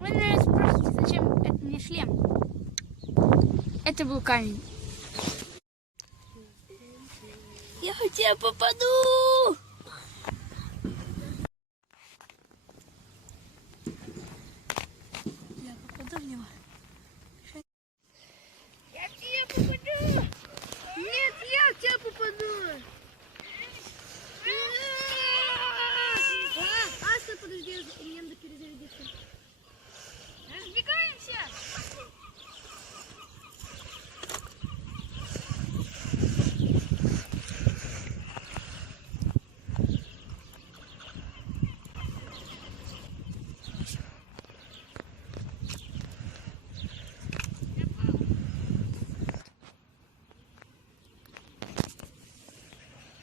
Вы, наверное, спросите, зачем это мне шлем? Это был камень. Я тебя попаду! Я попаду в него. Я в тебя попаду! Нет, я в тебя попаду! А, Аста, подожди, мне надо перезарядиться. Разбегаемся!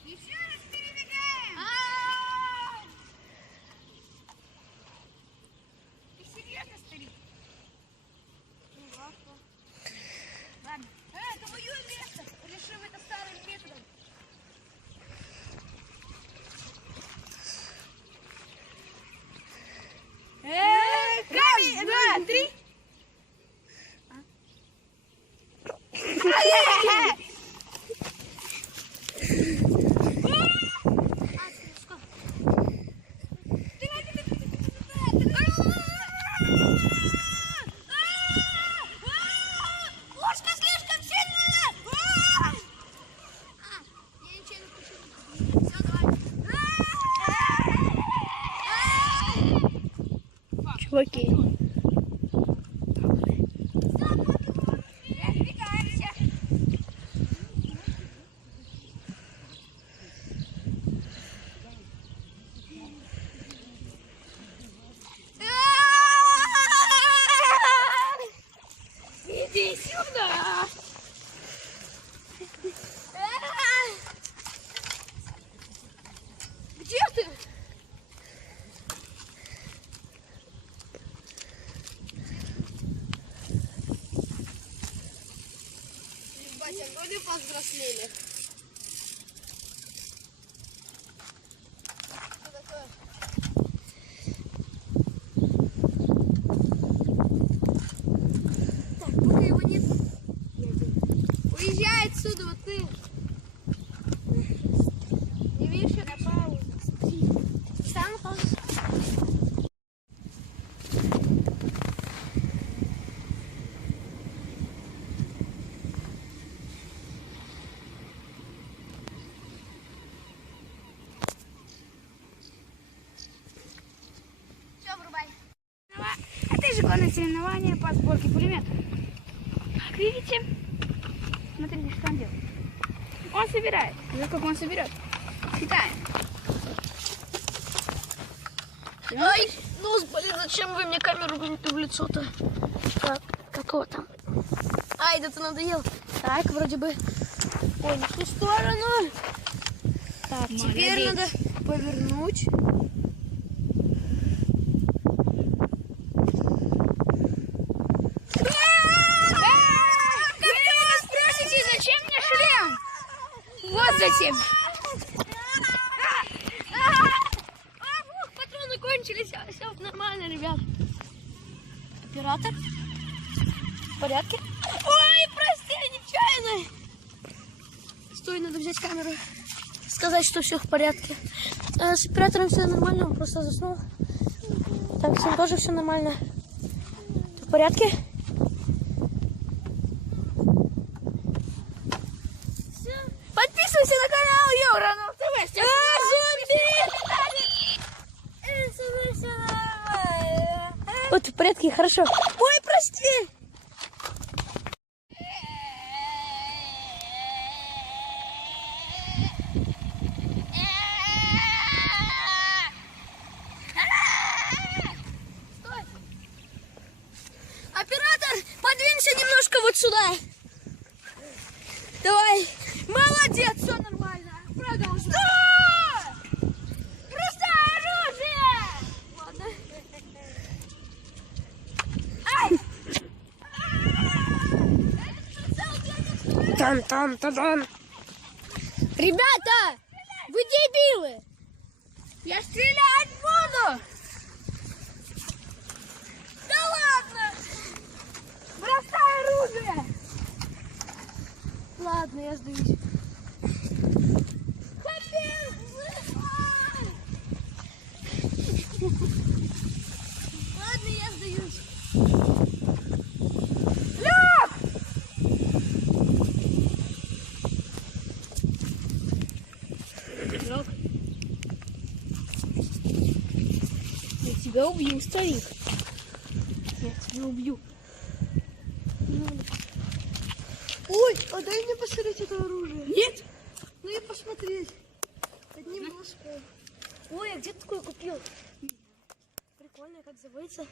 Еще раз перебегаем! Ты серьезно, старик? Ну, ладно. Ладно. Э, это мое место. Решим это старым методом. Э, камень, два, три. Ложка слишком сильная! Я ничего не хочу. Все, давай. Чуваки. Разбегаемся. Иди сюда. Где ты? Вроде повзрослели. Что такое? Так, пока его нет. Уезжай отсюда, вот ты. Не видишь, я на паузу. Сам на паузу. Все, врубай. Это ежегодное соревнование по сборке пулемета. Как видите, смотрите, что он делает. Он собирает. Видите, как он соберет. Считаем. Ай, нос болит, зачем вы мне камеру гоните в лицо-то? Так, какого там? Ай, да ты надоел. Так, вроде бы. Ой, не в ту сторону. Так, Теперь надо повернуть. Вы меня спросите, зачем мне шлем? Вот зачем. Патроны кончились, все нормально, ребят. Оператор? В порядке? Ой, прости, нечаянно. Стой, надо взять камеру. Сказать, что все в порядке. Э, С оператором все нормально, он просто заснул. Так, с ним тоже все нормально. Ты в порядке? Подписывайся на канал Евронов ТВ. Все Вот в порядке, хорошо. Ой, прости. Оператор, подвинься немножко вот сюда. Давай. Молодец, все нормально. Продолжай. Что? Просто оружие! Ладно. Ай! Там, там, там, там. Ребята, вы дебилы! Я стрелять буду! Да ладно! Бросай оружие! Я сдаюсь. Ладно, я сдаюсь. Жалко. Я тебя убью, старик. Я тебя убью. Ой, а дай мне посмотреть это оружие. Нет? Ну и посмотреть. Одним глазком. Ой, а где ты такое купил? Прикольно, как заводится.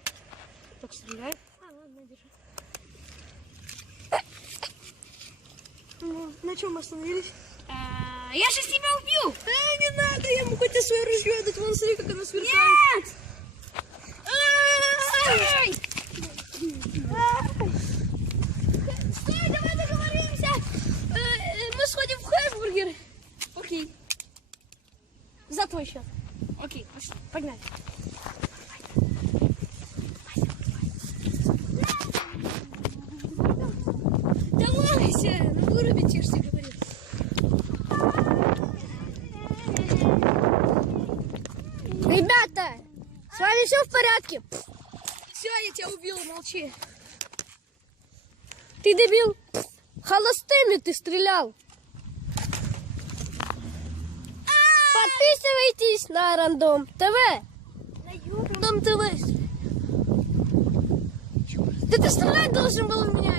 Так стреляй. А, ладно, держи. Ну, на чем мы остановились? А, я сейчас тебя убью! А, не надо, я могу тебе свое ружье дать. Вон, смотри, как оно сверкает. Нет! Окей, пошли. Погнали. Ребята, с вами все в порядке? Все, я тебя убил, молчи. Ты дебил? Холостыми ты стрелял. Подписывайтесь на Рандом ТВ. На Рандом ТВ. Да ты стрелять должен был в меня,